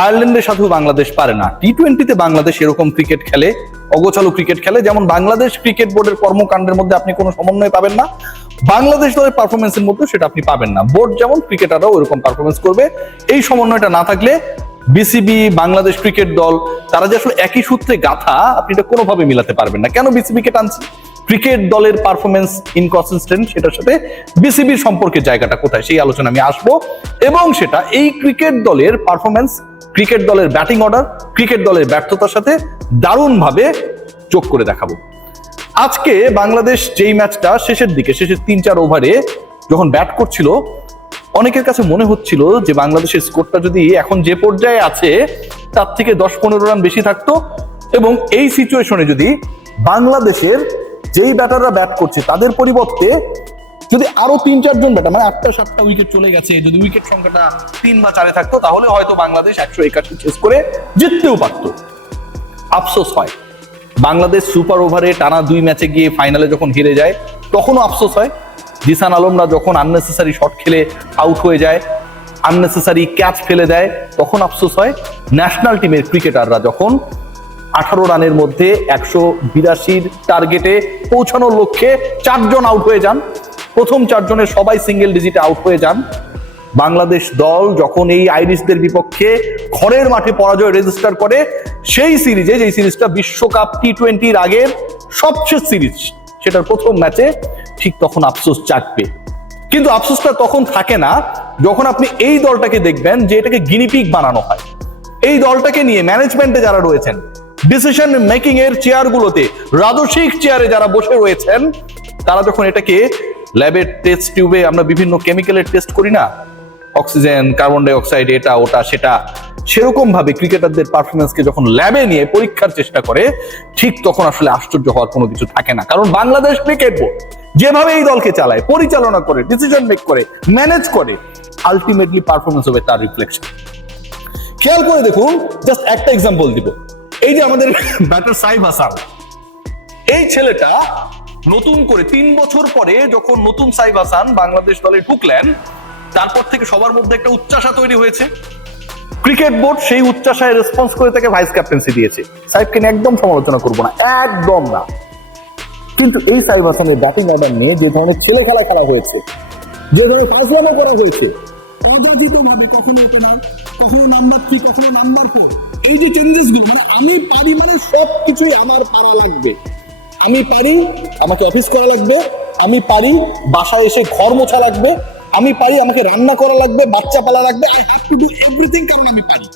আয়ারল্যান্ডের সাথেও বাংলাদেশ পারে না। টি-20-তে বাংলাদেশ এরকম ক্রিকেট খেলে, অগোছালো ক্রিকেট খেলে, যেমন বাংলাদেশ ক্রিকেট বোর্ডের কর্মকাণ্ডের মধ্যে আপনি কোনো সমন্বয় পাবেন না, বাংলাদেশ দলের পারফরমেন্সের মধ্যে সেটা আপনি পাবেন না। বোর্ড যেমন, ক্রিকেটাররাও এরকম পারফরমেন্স করবে। এই সমন্বয়টা না থাকলে বিসিবি, বাংলাদেশ ক্রিকেট দল, তারা যে আসলে একই সূত্রে গাথা, আপনি এটা কোনোভাবে মিলাতে পারবেন না। কেন বিসিবি কে টানছি? ক্রিকেট দলের পারফরমেন্স ইনকনসিস্টেন্ট, সেটার সাথে বিসিবির সম্পর্কের জায়গাটা কোথায়, সেই আলোচনা আমি আসবো। এবং সেটা এই ক্রিকেট দলের পারফরমেন্স, ক্রিকেট দলের ব্যাটিং অর্ডার, ক্রিকেট দলের ব্যর্থতার সাথে দারুণভাবে যোগ করে দেখাবো। আজকে বাংলাদেশ যেই ম্যাচটা শেষের দিকে, শেষের 3-4 ওভারে যখন ব্যাট করছিল, অনেকের কাছে মনে হচ্ছিল যে বাংলাদেশের স্কোরটা যদি এখন যে পর্যায়ে আছে তার থেকে 10-15 রান বেশি থাকতো, এবং এই সিচুয়েশনে যদি বাংলাদেশের যেই ব্যাটাররা ব্যাট করছে তাদের পরিবর্তে যদি আরো 3-4 জন ব্যাটার, মানে 8টা-7টা উইকেট চলে গেছে, যদি উইকেট সংখ্যাটা 3 বা 4 থাকতো, তাহলে হয়তো বাংলাদেশ 181 চেস করে জিততেও পারত। আফসোস হয়, বাংলাদেশ সুপার ওভারে টানা 2 ম্যাচে গিয়ে ফাইনালে যখন হেরে যায় তখনও আফসোস হয়। জিসান আলমরা যখন আননেসেসারি শট খেলে আউট হয়ে যায়, আননেসেসারি ক্যাচ ফেলে দেয়, তখন আফসোস হয়। ন্যাশনাল টিমের ক্রিকেটাররা যখন 18 রানের মধ্যে 182 টার্গেটে পৌঁছানোর লক্ষ্যে 4 জন আউট হয়ে যান, প্রথম 4 জনের সবাই সিঙ্গেল ডিজিটে আউট হয়ে যান, বাংলাদেশ দল যখন এই আইরিশদের বিপক্ষে ঘরের মাঠে পরাজয় রেজিস্টার করে, সেই সিরিজে, যে সিরিজটা বিশ্বকাপ টি-20-র আগের সবশেষ সিরিজ, সেটার প্রথম ম্যাচে, ঠিক তখন আফসোস জাগবে। কিন্তু আফসোসটা তখন থাকে না যখন আপনি এই দলটাকে দেখবেন যে এটাকে গিনিপিগ বানানো হয়। এই দলটাকে নিয়ে ম্যানেজমেন্টে যারা রয়েছেন, ডিসিশন মেকিং এর চেয়ারগুলোতে, রাজস্বিক চেয়ারে যারা বসে রয়েছেন, তারা যখন এটাকে ল্যাবের টেস্ট টিউবে আমরা বিভিন্ন কেমিক্যালের টেস্ট করি না, অক্সিজেন, কার্বন ডাই অক্সাইড, এটা ওটা সেটা, সেরকম ভাবে ক্রিকেটারদের পারফরমেন্সকে যখন ল্যাবে নিয়ে পরীক্ষার চেষ্টা করে, ঠিক তখন আসলে আশ্চর্য হওয়ার কোনো কিছু থাকে না। কারণ বাংলাদেশ ক্রিকেট বোর্ড যেভাবে এই দলকে চালায়, পরিচালনা করে, ডিসিশন মেক করে, ম্যানেজ করে, আলটিমেটলি পারফরমেন্স হবে তার রিফ্লেকশন। খেয়াল করে দেখুন, জাস্ট একটা এক্সাম্পল দিব। এই যে আমাদের ব্যাটার সাইফ হাসান, এই ছেলেটা নতুন করে 3 বছর পরে যখন নতুন সাইফ হাসান বাংলাদেশ দলে ঢুকলেন, তারপর থেকে সবার মধ্যে একটা উচ্চাসা তৈরি হয়েছে। ক্রিকেট বোর্ড সেই উচ্চাসায় রেসপন্স করে তাকে ভাইস ক্যাপ্টেন্সি দিয়েছে। সাইফকে নিয়ে একদম সমালোচনা করবো না, একদম না, কিন্তু এই সাইফ হাসানের ব্যাটিং অর্ডার নিয়ে যে ধরনের ছেলে খেলা হয়েছে, যে ধরনের ফাইসলামো করা হয়েছে, অযাচিত ভাবে, কখনো এটা না, কখনো নাম্বার 3, কখনো নাম্বার 4, এই যে চেঞ্জেস গুলো, মানে আমি পারি, মানে সবকিছুই আমার পারা লাগবে, আমি পারি আমাকে অফিস করা লাগবে, আমি পারি বাসায় এসে ঘর মোছা লাগবে, আমি পারি আমাকে রান্না করা লাগবে, বাচ্চা পালা লাগবে, এভরিথিং কারণ আমি পারি।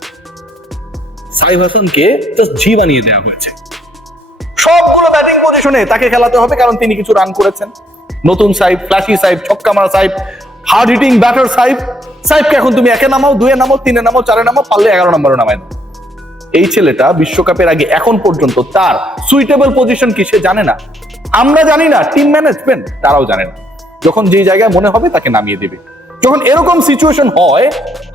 সাইফ হাসানকে জাস্ট জি বানিয়ে দেওয়া হয়েছে। সবগুলো ব্যাটিং পজিশনে তাকে খেলাতে হবে, কারণ তিনি কিছু রান করেছেন। নতুন সাইফ, ফ্ল্যাশি সাইফ, ছক্কা মারা Saif, hard hitting batter Saif. সাইফকে এখন তুমি 1-এ নামাও, 2-এ নামাও, 3-এ নামাও, 4-এ নামাও, পারলে 11 নম্বরে নামায় দাও। এই ছেলেটা বিশ্বকাপের আগে এখন পর্যন্ত তার সুইটেবল পজিশন কি সে জানে না। আমরা জানি না, টিম ম্যানেজমেন্ট তারাও জানে না। যখন যে জায়গায় মনে হবে তাকে নামিয়ে দেবে। যখন এরকম সিচুয়েশন হয়,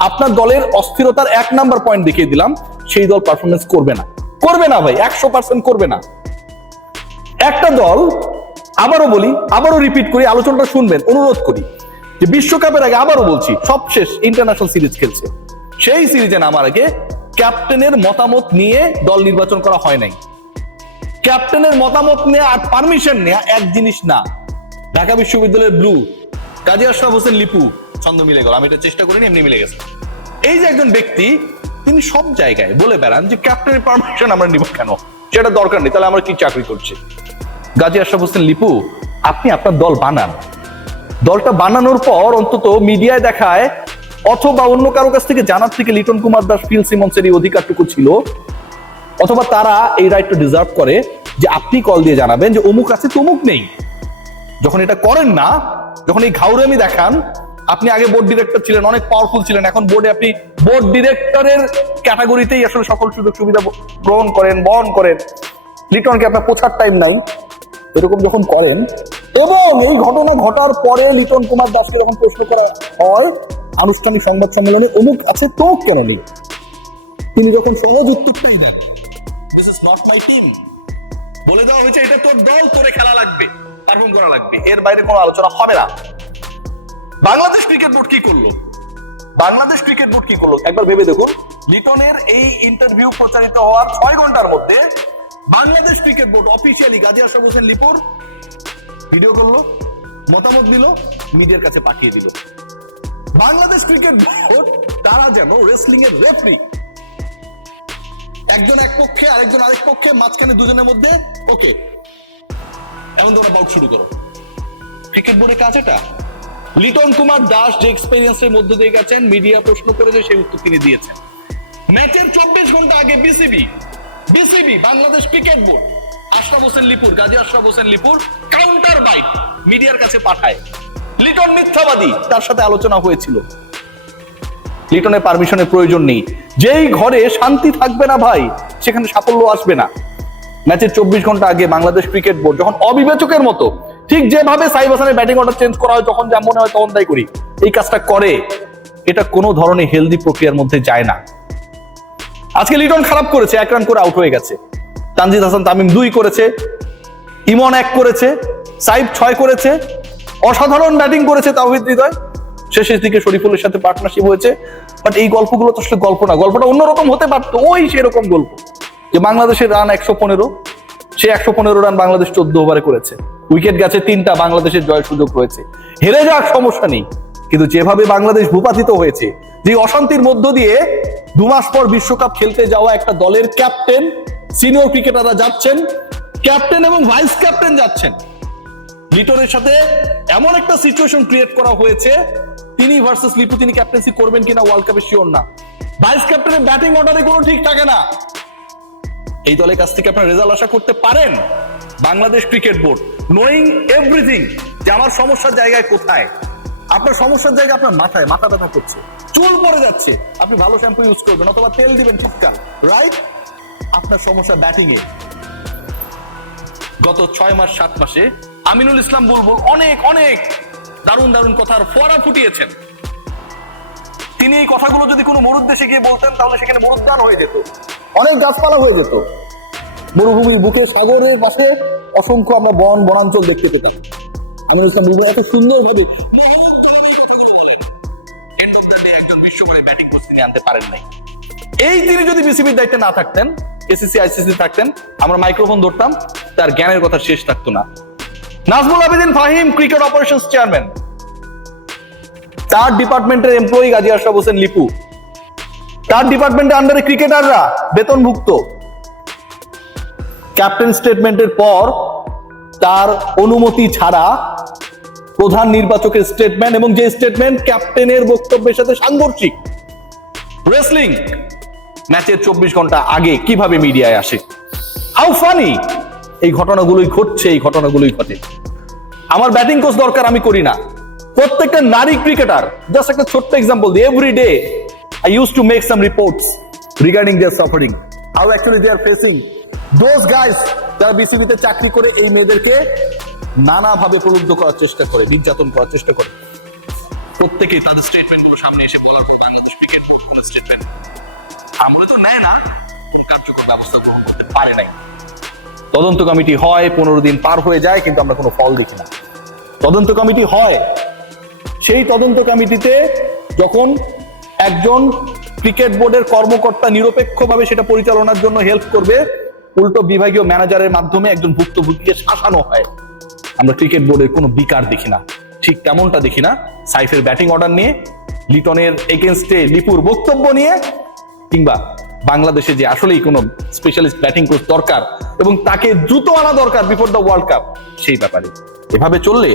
আপনার দলের অস্থিরতার 1 নাম্বার পয়েন্ট দেখিয়ে দিলাম, সেই দল পারফরমেন্স করবে না, করবে না ভাই, 100% করবে না। একটা দল, আবারও বলি, আবারও রিপিট করি, আলোচনাটা শুনবেন, অনুরোধ করি, যে বিশ্বকাপের আগে, আবারও বলছি, সবশেষ ইন্টারন্যাশনাল সিরিজ খেলছে, সেই সিরিজে নামার আগে ক্যাপ্টেনের মতামত নিয়ে দল নির্বাচন করা হয় নাই। ক্যাপ্টেনের মতামত নেওয়া আর পারমিশন নেওয়া এক জিনিস না। ঢাকা বিশ্ববিদ্যালয়ের ব্লু, কাজী আশরাফ হোসেন লিপু, ছন্দ মিলে গেল, আমি এটা চেষ্টা করিনি, এমনি মিলে গেছে। এই যে একজন ব্যক্তি, তিনি সব জায়গায় বলে বেড়ান যে ক্যাপ্টেনের পারমিশন আমরা নিব কেন, সেটা দরকার নেই, তাহলে আমরা কি চাকরি করছি। গাজী আশরাফ হোসেন লিপু, আপনি আপনার দল বানান, দলটা বানানোর পর অন্তত মিডিয়ায় দেখায় অথবা অন্য কারো কাছ থেকে জানার থেকে লিটন কুমার দাস, ফিল সিমন্সের এই অধিকারটুকু ছিল, অথবা তারা এই রাইটটা ডিজার্ভ করে যে আপনি কল দিয়ে জানাবেন যে অমুক আছে তমুক নেই। যখন এটা করেন না, যখন এই ঘাউরামি দেখান, আপনি আগে বোর্ড ডিরেক্টর ছিলেন, অনেক পাওয়ারফুল ছিলেন, এখন বোর্ডে আপনি বোর্ড ডিরেক্টরের ক্যাটাগরিতেই আসলে সকল সুযোগ সুবিধা গ্রহণ করেন, বহন করেন, লিটনকে আপনার পোছার টাইম নাই, এরকম যখন করেন, এবং এই ঘটনা ঘটার পরে লিটন কুমার দাসকে যখন প্রশ্ন করা হয় আনুষ্ঠানিক সংবাদ সম্মেলনে, অমুক আছে তো কেন নেই, তিনি যখন সহজ উত্তরটাই দেন, this is not my team, বলে দেওয়া হয়েছে এটা তোর দল, তোরে খেলা লাগবে, পারফর্ম করা লাগবে, এর বাইরে কোনো আলোচনা হবে না। বাংলাদেশ ক্রিকেট বোর্ড কি করলো? বাংলাদেশ ক্রিকেট বোর্ড কি করলো একবার ভেবে দেখুন। লিটনের এই ইন্টারভিউ প্রচারিত হওয়ার 6 ঘন্টার মধ্যে Bangladesh cricket board officially Gazi Ashraf Hossain লিপুর ভিডিও করলো, মতামত দিল, মিডিয়ার কাছে পাঠিয়ে দিল। বাংলাদেশ ক্রিকেট বোর্ড তারা যেন রেসলিং এর রেফারি, একজন এক পক্ষে আরেকজন আরেক পক্ষে, মাঝখানে দুজনের মধ্যে ওকে, এখন তোমরা বাউট শুরু করো। ক্রিকেট বোর্ডের কাজ এটা। লিটন কুমার দাস যে এক্সপেরিয়েন্সের মধ্যে দিয়ে গেছেন, মিডিয়া প্রশ্ন করেছে, সেই উত্তর তিনি দিয়েছেন। ম্যাচের 24 ঘন্টা আগে BCB Bangladesh cricket board Ashraf Hossain লিপুর, গাজী আশরাফ হোসেন লিপুর কাউন্টার বাইট মিডিয়ার কাছে পাঠায়। লিটন মিথ্যাবাদী, তার সাথে আলোচনা হয়েছিল। লিটনের পারমিশনের প্রয়োজন নেই। যেই ঘরে শান্তি থাকবে না ভাই, সেখানে সাফল্য আসবে না। ম্যাচের 24 ঘন্টা আগে বাংলাদেশ ক্রিকেট বোর্ড যখন অবিবেচকের মতো, ঠিক যেভাবে সাইব হাসানের ব্যাটিং অর্ডার চেঞ্জ করা হয় যখন যা মনে হয় তখন তাই করি, এই কাজটা করে, এটা কোনো ধরনের হেলদি প্রক্রিয়ার মধ্যে যায় না। আজকে লিটন খারাপ করেছে, 1 রান করে আউট হয়ে গেছে। তানজিদ হাসান তামিম 2 করেছে, ইমন 1 করেছে, সাইব 6 করেছে, অসাধারণ ব্যাটিং করেছে তাওহিদ হৃদয়, শেষের দিকে শরীফুলের সাথে পার্টনারশিপ হয়েছে। বাট এই গল্পগুলো তো আসলে গল্প না, গল্পটা অন্যরকম হতে পারতো। ওই সেরকম গল্প যে বাংলাদেশের রান 115, সে 115 রান বাংলাদেশ 14 ওভারে করেছে, উইকেট গেছে 3টা, বাংলাদেশের জয়ের সুযোগ রয়েছে। হেরে যাক, সমস্যা নেই, কিন্তু যেভাবে বাংলাদেশ ভূপাতিত হয়েছে, যে অশান্তির মধ্য দিয়ে 2 মাস পর বিশ্বকাপ খেলতে যাওয়া একটা দলের ক্যাপ্টেন, সিনিয়র ক্রিকেটাররা যাচ্ছেন, ক্যাপ্টেন এবং ভাইস ক্যাপ্টেন যাচ্ছেন, লিটনের সাথে এমন একটা সিচুয়েশন ক্রিয়েট করা হয়েছে, তিনি ভার্সেস লিপু, তিনি ক্যাপ্টেন্সি করবেন কিনা ওয়ার্ল্ড কাপে শিওর না। ভাইস ক্যাপ্টেনের ব্যাটিং অর্ডারে কোনো ঠিক থাকে না। এই দলের কাছ থেকে আপনারা রেজাল্ট আশা করতে পারেন? Bangladesh cricket board knowing everything, যে আমার সমস্যার জায়গায় কোথায়। আপনার সমস্যার জায়গা আপনার মাথায়, মাথা ব্যথা করছে, চুল পড়ে যাচ্ছে, আপনি ভালো শ্যাম্পু ইউজ করবেন অথবা তেল দিবেন টুকটাক, রাইট? আপনার সমস্যা ব্যাটিং এ। গত 6 মাস 7 মাসে আমিনুল ইসলাম বুলবুল অনেক দারুণ কথার ফোয়ারা ফুটিয়েছেন। তিনি এই কথাগুলো যদি কোনো মরুদ্দেশে গিয়ে বলতেন, তাহলে সেখানে মরুদ্যান হয়ে যেত, অনেক গাছপালা হয়ে যেত, মরুভূমির বুকে, সাগরের পাশে অসংখ্য আমরা বনাঞ্চল দেখতে পেতাম। আমিনুল ইসলাম বুলবুল এত সুন্দর ভাবে একজন বিশ্বকাপে ব্যাটিং কোচ তিনি আনতে পারেন নাই। এই তিনি যদি বিসিবির দায়িত্বে না থাকতেন, এসিসি আইসিসি থাকতেন, আমরা মাইক্রোফোন ধরতাম, তার জ্ঞানের কথা শেষ থাকতো না। Nazmul Abedin Fahim cricket operations chairman, তার ডিপার্টমেন্টের এমপ্লয়ি গাজী আশরাফ হোসেন লিপু, তার ডিপার্টমেন্টের আন্ডারে ক্রিকেটাররা বেতনভুক্ত। ক্যাপ্টেন স্টেটমেন্টের পর তার অনুমতি ছাড়া প্রধান নির্বাচকের স্টেটমেন্ট, এবং যে স্টেটমেন্ট ক্যাপ্টেনের বক্তব্যের সাথে সাংঘর্ষিক। রেসলিং ম্যাচের 24 ঘন্টা আগে কিভাবে মিডিয়ায় আসে? How funny! এই ঘটনাগুলোই ঘটছে, এই ঘটনাগুলোই ঘটে। আমার ব্যাটিং কোচ দরকার আমি করি না। প্রত্যেকটা নারী ক্রিকেটার, জাস্ট একটা ছোট্ট এক্সাম্পল দিই, every day I used to make some reports regarding their suffering, how actually they are facing. Those guys যারা বিসিবিতে চাকরি করে এই মেয়েদেরকে নানাভাবে প্রলুব্ধ করার চেষ্টা করে, নির্যাতন করার চেষ্টা করে, প্রত্যেকেই তাদের স্টেটমেন্ট গুলো সামনে এসে বলার পর বাংলাদেশ ক্রিকেট বোর্ড কোন স্টেটমেন্ট আমলে তো নেয় না, কোন কার্যকর ব্যবস্থা গ্রহণ করতে পারে নাই। তদন্ত কমিটি হয়, 15 দিন পার হয়ে যায়, কিন্তু আমরা কোনো ফল দেখি না। তদন্ত কমিটি হয়, সেই তদন্ত কমিটিতে যখন একজন ক্রিকেট বোর্ডের কর্মকর্তা নিরপেক্ষভাবে সেটা পরিচালনার জন্য হেল্প করবে, উল্টো বিভাগীয় ম্যানেজারের মাধ্যমে একজন ভুক্তভোগীকে শাসানো হয়। আমরা ক্রিকেট বোর্ডের কোনো বিকার দেখি না। ঠিক তেমনটা দেখি না সাইফের ব্যাটিং অর্ডার নিয়ে, লিটনের এগেইনস্টে লিপুর বক্তব্য নিয়ে, কিংবা বাংলাদেশে যে আসলেই কোনো স্পেশালিস্ট ব্যাটিং কোচ দরকার এবং তাকে দ্রুত আনা দরকার বিফোর দ্য ওয়ার্ল্ড কাপ, সেই ব্যাপারে। এভাবে চললে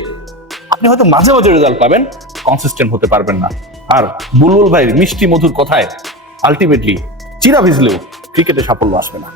আপনি হয়তো মাঝে মাঝে রেজাল্ট পাবেন, কনসিস্টেন্ট হতে পারবেন না। আর বুলবুল ভাইয়ের মিষ্টি মধুর কথায় আলটিমেটলি চিরা ভিজলেও ক্রিকেটে সাফল্য আসবে না।